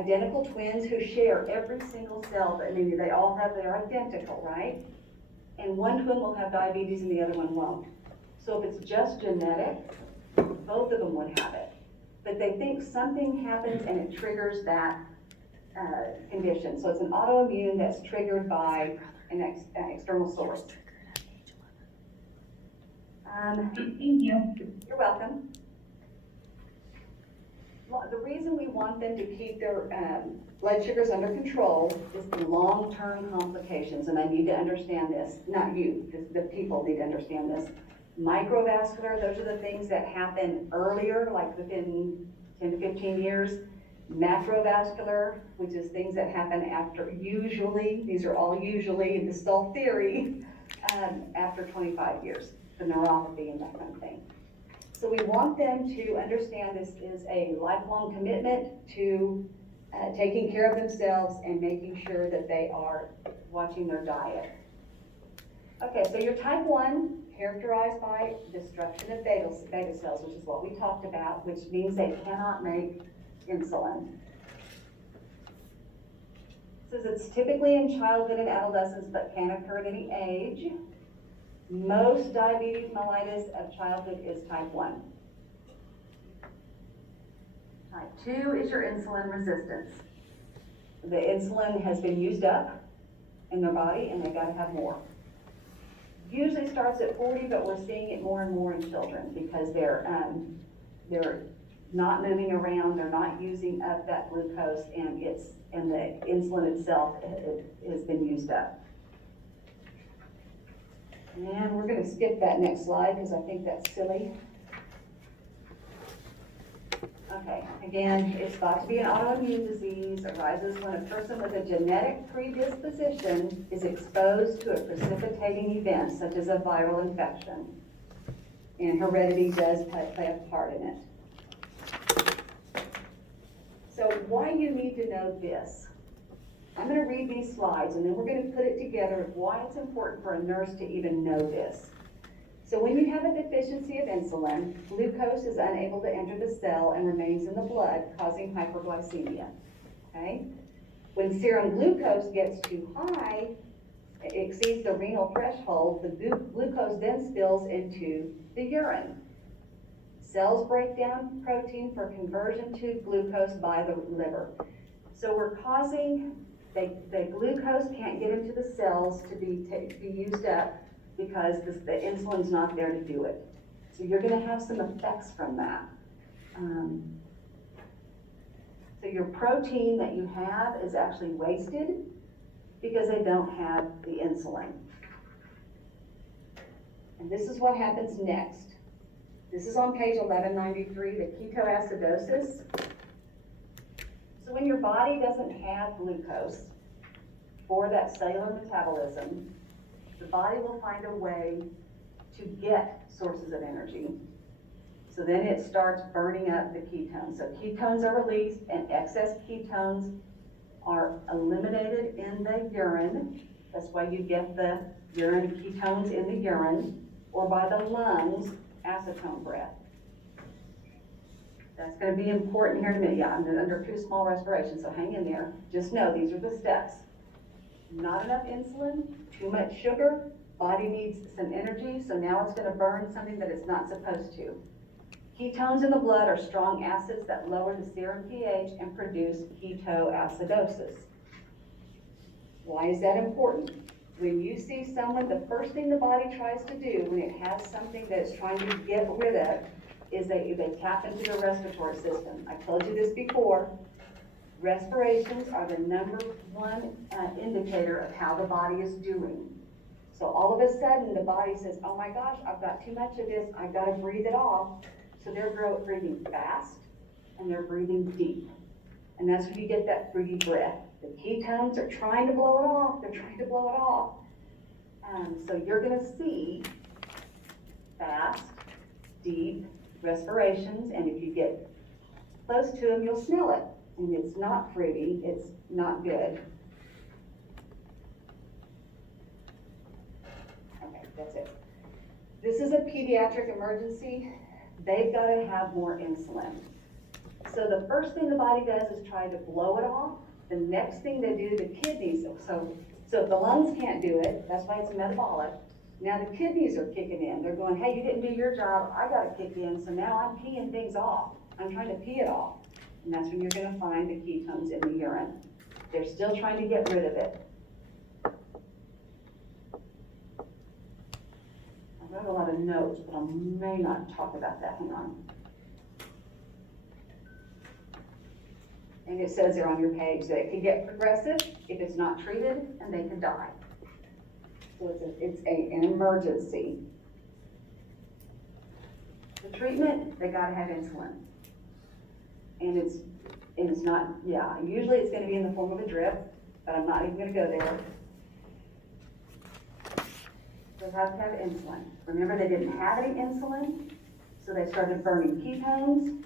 identical twins who share every single cell, I mean, they all have, they're identical, right? And one twin will have diabetes and the other one won't. So if it's just genetic, both of them would have it. But they think something happens and it triggers that condition. So it's an autoimmune that's triggered by an external source. Thank you. You're welcome. Well, the reason we want them to keep their blood sugars under control is the long-term complications, and I need to understand this. Not you, the people need to understand this. Microvascular, those are the things that happen earlier, like within 10 to 15 years. Macrovascular, which is things that happen after, usually, these are all usually, this is all theory, after 25 years, the neuropathy and that kind of thing. So we want them to understand this is a lifelong commitment to taking care of themselves and making sure that they are watching their diet. Okay, so your type 1, characterized by destruction of beta cells, which is what we talked about, which means they cannot make insulin. It says it's typically in childhood and adolescence, but can occur at any age. Most diabetes mellitus of childhood is type 1. Type 2 is your insulin resistance. The insulin has been used up in their body and they've got to have more. Usually starts at 40, but we're seeing it more and more in children because they're not moving around, they're not using up that glucose, and the insulin itself has been used up. And we're going to skip that next slide because I think that's silly. Okay, again, it's thought to be an autoimmune disease. Arises when a person with a genetic predisposition is exposed to a precipitating event, such as a viral infection. And heredity does play a part in it. So why you need to know this? I'm going to read these slides and then we're going to put it together of why it's important for a nurse to even know this. So when you have a deficiency of insulin, glucose is unable to enter the cell and remains in the blood, causing hyperglycemia. Okay? When serum glucose gets too high, it exceeds the renal threshold, the glucose then spills into the urine. Cells break down protein for conversion to glucose by the liver. So we're causing the glucose can't get into the cells to be used up because the insulin's not there to do it. So you're going to have some effects from that. So your protein that you have is actually wasted because they don't have the insulin. And this is what happens next. This is on page 1193, the ketoacidosis. So when your body doesn't have glucose for that cellular metabolism, the body will find a way to get sources of energy. So then it starts burning up the ketones. So ketones are released and excess ketones are eliminated in the urine. That's why you get the urine ketones in the urine, or by the lungs, acetone breath. That's going to be important here in a minute. Yeah, I'm under 2 small respiration, so hang in there. Just know these are the steps. Not enough insulin, too much sugar, body needs some energy, so now it's going to burn something that it's not supposed to. Ketones in the blood are strong acids that lower the serum pH and produce ketoacidosis. Why is that important? When you see someone, the first thing the body tries to do when it has something that it's trying to get rid of is they tap into the respiratory system. I told you this before. Respirations are the #1 indicator of how the body is doing. So all of a sudden the body says, oh my gosh, I've got too much of this, I've got to breathe it off. So they're breathing fast and they're breathing deep. And that's when you get that fruity breath. The ketones are trying to blow it off, they're trying to blow it off. So you're going to see fast, deep respirations, and if you get close to them, you'll smell it. And it's not fruity, it's not good. Okay, that's it. This is a pediatric emergency. They've got to have more insulin. So the first thing the body does is try to blow it off. The next thing they do, the kidneys, so if the lungs can't do it, that's why it's metabolic. Now the kidneys are kicking in. They're going, hey, you didn't do your job, I gotta kick in, so now I'm peeing things off. I'm trying to pee it off. And that's when you're gonna find the ketones in the urine. They're still trying to get rid of it. I wrote a lot of notes, but I may not talk about that, hang on. And it says there on your page that it can get progressive if it's not treated, and they can die. So it's an emergency. The treatment, they gotta have insulin. And it's not, yeah, usually it's gonna be in the form of a drip, but I'm not even gonna go there. They have to have insulin. Remember, they didn't have any insulin, so they started burning ketones,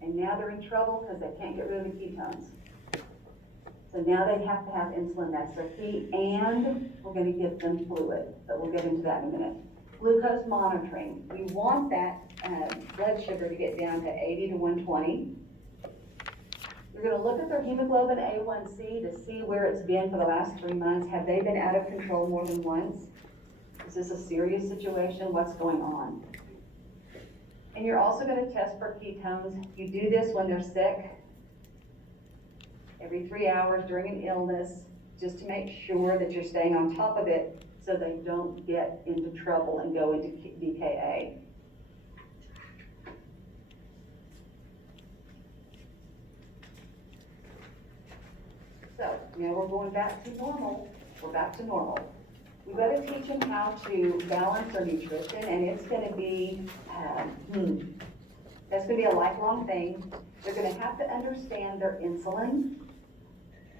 and now they're in trouble because they can't get rid of the ketones. So now they have to have insulin, that's their key, and we're gonna give them fluid, but we'll get into that in a minute. Glucose monitoring, we want that blood sugar to get down to 80 to 120. You're gonna look at their hemoglobin A1C to see where it's been for the last 3 months. Have they been out of control more than once? Is this a serious situation? What's going on? And you're also gonna test for ketones. You do this when they're sick, every 3 hours during an illness, just to make sure that you're staying on top of it so they don't get into trouble and go into DKA. So, now we're going back to normal. We're back to normal. We've got to teach them how to balance their nutrition, and it's going to be, that's going to be a lifelong thing. They're going to have to understand their insulin,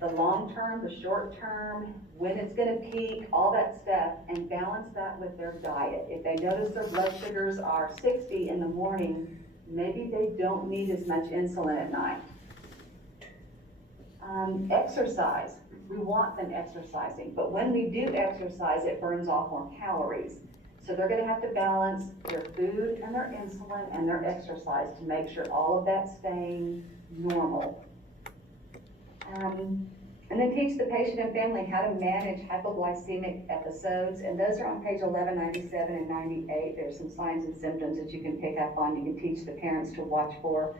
the long term, the short term, when it's going to peak, all that stuff, and balance that with their diet. If they notice their blood sugars are 60 in the morning, maybe they don't need as much insulin at night. Exercise. We want them exercising, but when we do exercise, it burns off more calories. So they're gonna have to balance their food and their insulin and their exercise to make sure all of that's staying normal. And then teach the patient and family how to manage hypoglycemic episodes, and those are on page 1197 and 98. There's some signs and symptoms that you can pick up on. You can teach the parents to watch for.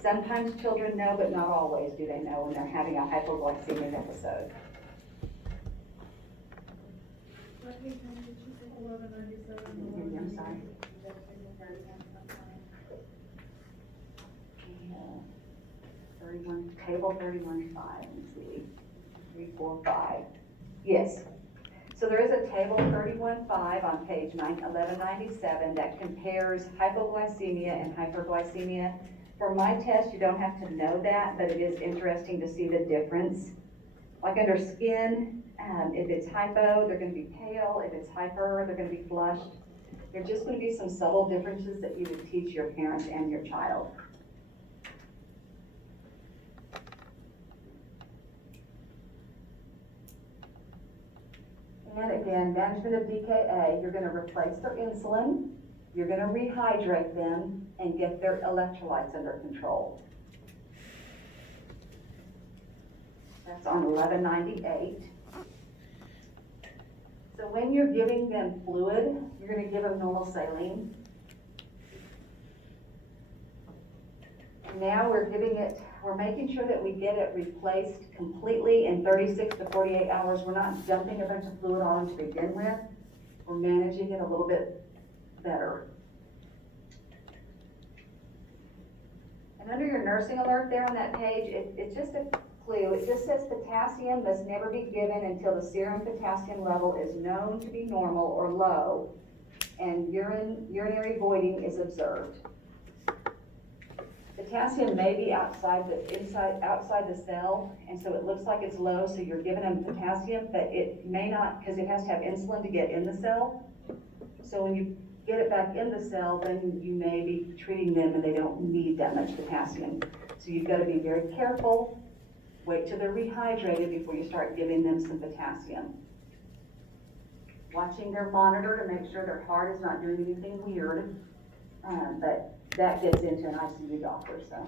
Sometimes children know, but not always do they know when they're having a hypoglycemic episode. What page number did you say? 1197. I'm sorry. 31, table 31.5, let me see, 3, 4, 5. Yes. So there is a table 31.5 on page 1197 that compares hypoglycemia and hyperglycemia. For my test, you don't have to know that, but it is interesting to see the difference. Like under skin, if it's hypo, they're gonna be pale. If it's hyper, they're gonna be flushed. There's just gonna be some subtle differences that you would teach your parents and your child. And again, management of DKA, you're gonna replace their insulin, you're gonna rehydrate them, and get their electrolytes under control. That's on 1198. So when you're giving them fluid, you're gonna give them normal saline. And now we're making sure that we get it replaced completely in 36 to 48 hours. We're not dumping a bunch of fluid on to begin with. We're managing it a little bit better. And under your nursing alert there on that page, it's just a clue. It just says potassium must never be given until the serum potassium level is known to be normal or low, and urinary voiding is observed. Potassium may be outside the cell, and so it looks like it's low, so you're giving them potassium, but it may not, because it has to have insulin to get in the cell. So when you get it back in the cell, then you may be treating them and they don't need that much potassium. So you've got to be very careful. Wait till they're rehydrated before you start giving them some potassium. Watching their monitor to make sure their heart is not doing anything weird, but that gets into an ICU doctor, so.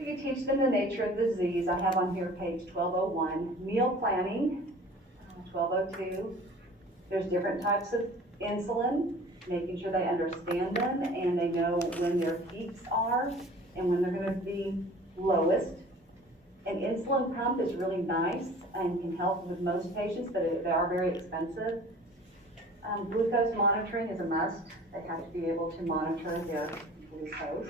So you teach them the nature of the disease. I have on here page 1201, meal planning, 1202. There's different types of insulin, making sure they understand them and they know when their peaks are and when they're gonna be lowest. An insulin pump is really nice and can help with most patients, but they are very expensive. Glucose monitoring is a must. They have to be able to monitor their glucose.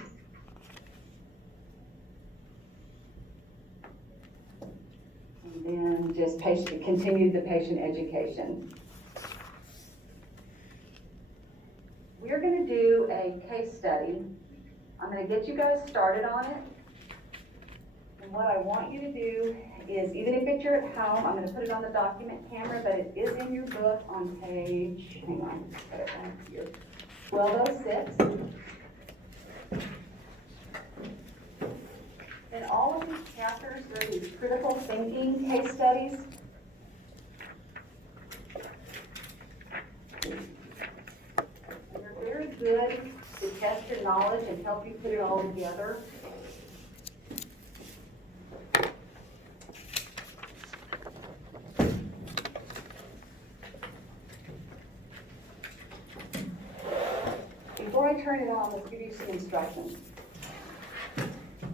And then just continue the patient education. We're gonna do a case study. I'm gonna get you guys started on it. And what I want you to do is, even if you're at home, I'm gonna put it on the document camera, but it is in your book on page, hang on, got it right here, 1206. In all of these chapters, there are these critical thinking case studies. And they're very good to test your knowledge and help you put it all together. Before I turn it on, let's give you some instructions.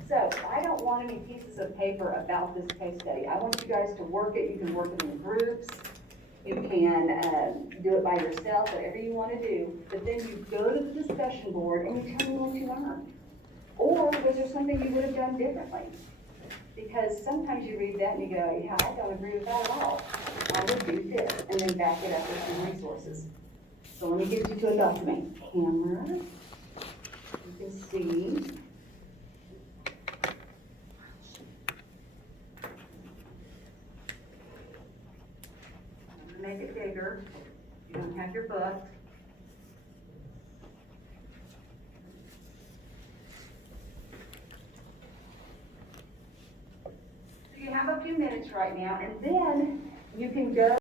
So, I don't want any pieces of paper about this case study. I want you guys to work it. You can work it in groups. You can do it by yourself, whatever you want to do. But then you go to the discussion board and you tell me what you learned. Or was there something you would have done differently? Because sometimes you read that and you go, yeah, I don't agree with that at all. I would do this, and then back it up with some resources. So let me get you to a document. Camera. You can see. I'm gonna make it bigger. You don't have your book. So you have a few minutes right now, and then you can go